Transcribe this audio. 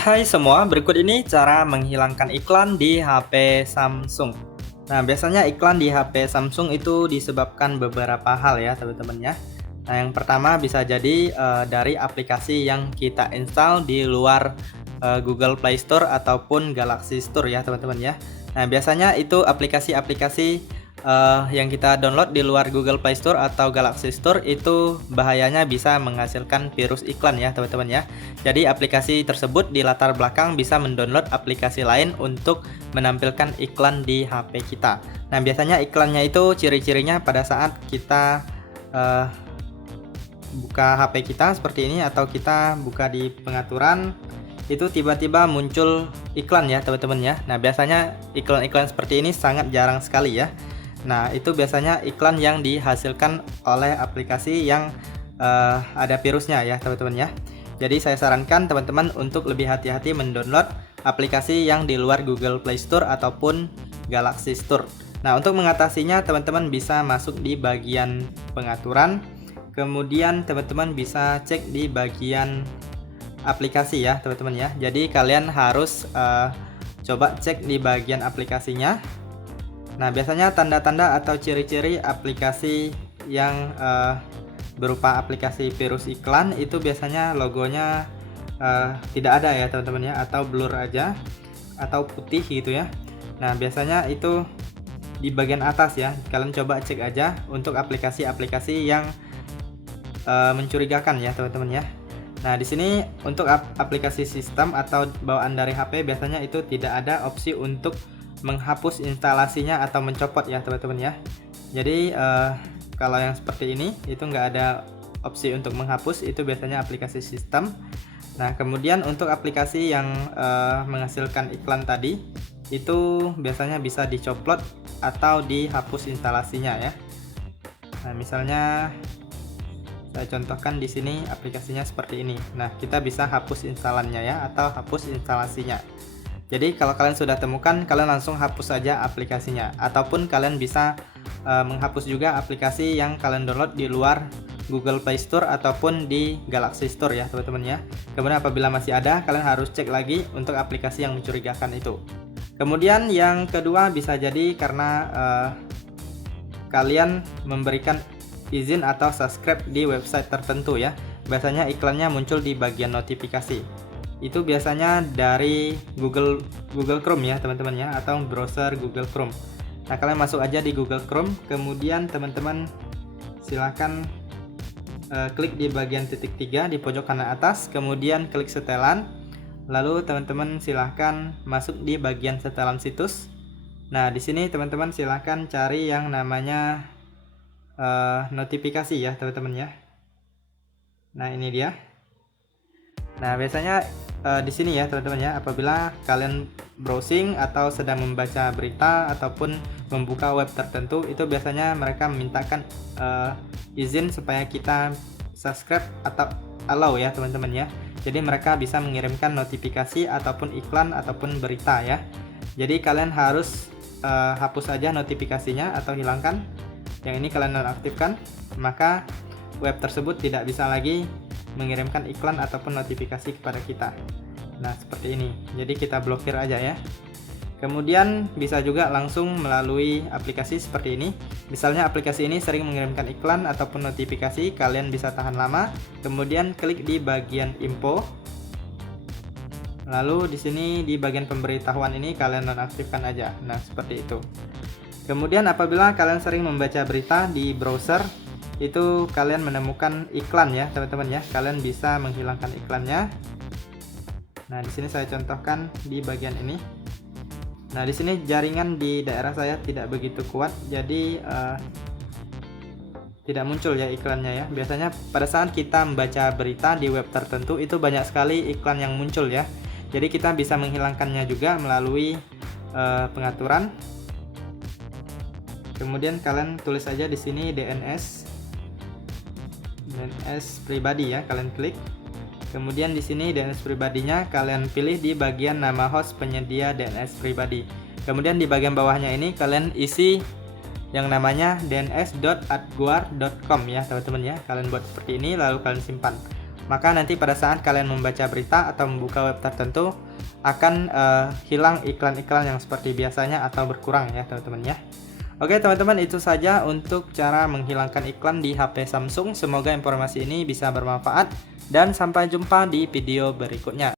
Hai semua, berikut ini cara menghilangkan iklan di HP Samsung. Nah, biasanya iklan di HP Samsung itu disebabkan beberapa hal ya, teman-teman ya. Nah, yang pertama bisa jadi dari aplikasi yang kita install di luar Google Play Store ataupun Galaxy Store ya, teman-teman ya. Nah, biasanya itu aplikasi-aplikasi yang kita download di luar Google Play Store atau Galaxy Store itu bahayanya bisa menghasilkan virus iklan ya, teman-teman ya. Jadi aplikasi tersebut di latar belakang bisa mendownload aplikasi lain untuk menampilkan iklan di HP kita. Nah, biasanya iklannya itu ciri-cirinya pada saat kita buka HP kita seperti ini atau kita buka di pengaturan, itu tiba-tiba muncul iklan ya, teman-teman ya. Nah, biasanya iklan-iklan seperti ini sangat jarang sekali ya. Nah, itu biasanya iklan yang dihasilkan oleh aplikasi yang ada virusnya ya, teman-teman ya. Jadi saya sarankan teman-teman untuk lebih hati-hati mendownload aplikasi yang di luar Google Play Store ataupun Galaxy Store. Nah, untuk mengatasinya teman-teman bisa masuk di bagian pengaturan, kemudian teman-teman bisa cek di bagian aplikasi ya, teman-teman ya. Jadi kalian harus coba cek di bagian aplikasinya. Nah, biasanya tanda-tanda atau ciri-ciri aplikasi yang berupa aplikasi virus iklan itu biasanya logonya tidak ada ya, teman-teman ya, atau blur aja atau putih gitu ya. Nah, biasanya itu di bagian atas ya. Kalian coba cek aja untuk aplikasi-aplikasi yang mencurigakan ya, teman-teman ya. Nah, di sini untuk aplikasi sistem atau bawaan dari HP biasanya itu tidak ada opsi untuk menghapus instalasinya atau mencopot ya, teman-teman ya. Jadi kalau yang seperti ini itu nggak ada opsi untuk menghapus, itu biasanya aplikasi sistem. Nah, kemudian untuk aplikasi yang menghasilkan iklan tadi itu biasanya bisa dicoplot atau dihapus instalasinya ya. Nah, misalnya saya contohkan di sini aplikasinya seperti ini. Nah, kita bisa hapus instalannya ya, atau hapus instalasinya. Jadi kalau kalian sudah temukan, kalian langsung hapus saja aplikasinya, ataupun kalian bisa menghapus juga aplikasi yang kalian download di luar Google Play Store ataupun di Galaxy Store ya, teman-teman ya. Kemudian apabila masih ada, kalian harus cek lagi untuk aplikasi yang mencurigakan itu. Kemudian yang kedua bisa jadi karena kalian memberikan izin atau subscribe di website tertentu ya. Biasanya iklannya muncul di bagian notifikasi. Itu biasanya dari Google Chrome ya, teman-teman ya, atau browser Google Chrome. Nah, kalian masuk aja di Google Chrome, kemudian teman-teman silakan klik di bagian titik 3 di pojok kanan atas, kemudian klik setelan. Lalu teman-teman silahkan masuk di bagian setelan situs. Nah, di sini teman-teman silahkan cari yang namanya notifikasi ya, teman-teman ya. Nah, ini dia. Nah, biasanya di sini ya, teman-teman ya, apabila kalian browsing atau sedang membaca berita ataupun membuka web tertentu, itu biasanya mereka memintakan izin supaya kita subscribe atau allow ya, teman-teman ya. Jadi mereka bisa mengirimkan notifikasi ataupun iklan ataupun berita ya. Jadi kalian harus hapus saja notifikasinya atau hilangkan. Yang ini kalian nonaktifkan, maka web tersebut tidak bisa lagi mengirimkan iklan ataupun notifikasi kepada kita. Nah, seperti ini. Jadi kita blokir aja ya. Kemudian bisa juga langsung melalui aplikasi seperti ini. Misalnya aplikasi ini sering mengirimkan iklan ataupun notifikasi, kalian bisa tahan lama, kemudian klik di bagian info. Lalu di sini di bagian pemberitahuan ini kalian nonaktifkan aja. Nah, seperti itu. Kemudian apabila kalian sering membaca berita di browser, itu kalian menemukan iklan ya, teman-teman ya. Kalian bisa menghilangkan iklannya. Nah, di sini saya contohkan di bagian ini. Nah, di sini jaringan di daerah saya tidak begitu kuat, jadi tidak muncul ya iklannya ya. Biasanya pada saat kita membaca berita di web tertentu itu banyak sekali iklan yang muncul ya. Jadi kita bisa menghilangkannya juga melalui pengaturan. Kemudian kalian tulis aja di sini DNS pribadi ya, kalian klik. Kemudian di sini DNS pribadinya kalian pilih di bagian nama host penyedia DNS pribadi. Kemudian di bagian bawahnya ini kalian isi yang namanya dns.adguard.com ya, teman-teman ya. Kalian buat seperti ini lalu kalian simpan. maka nanti pada saat kalian membaca berita atau membuka web tertentu akan hilang iklan-iklan yang seperti biasanya atau berkurang ya teman-teman ya. Oke teman-teman, itu saja untuk cara menghilangkan iklan di HP Samsung. Semoga informasi ini bisa bermanfaat dan sampai jumpa di video berikutnya.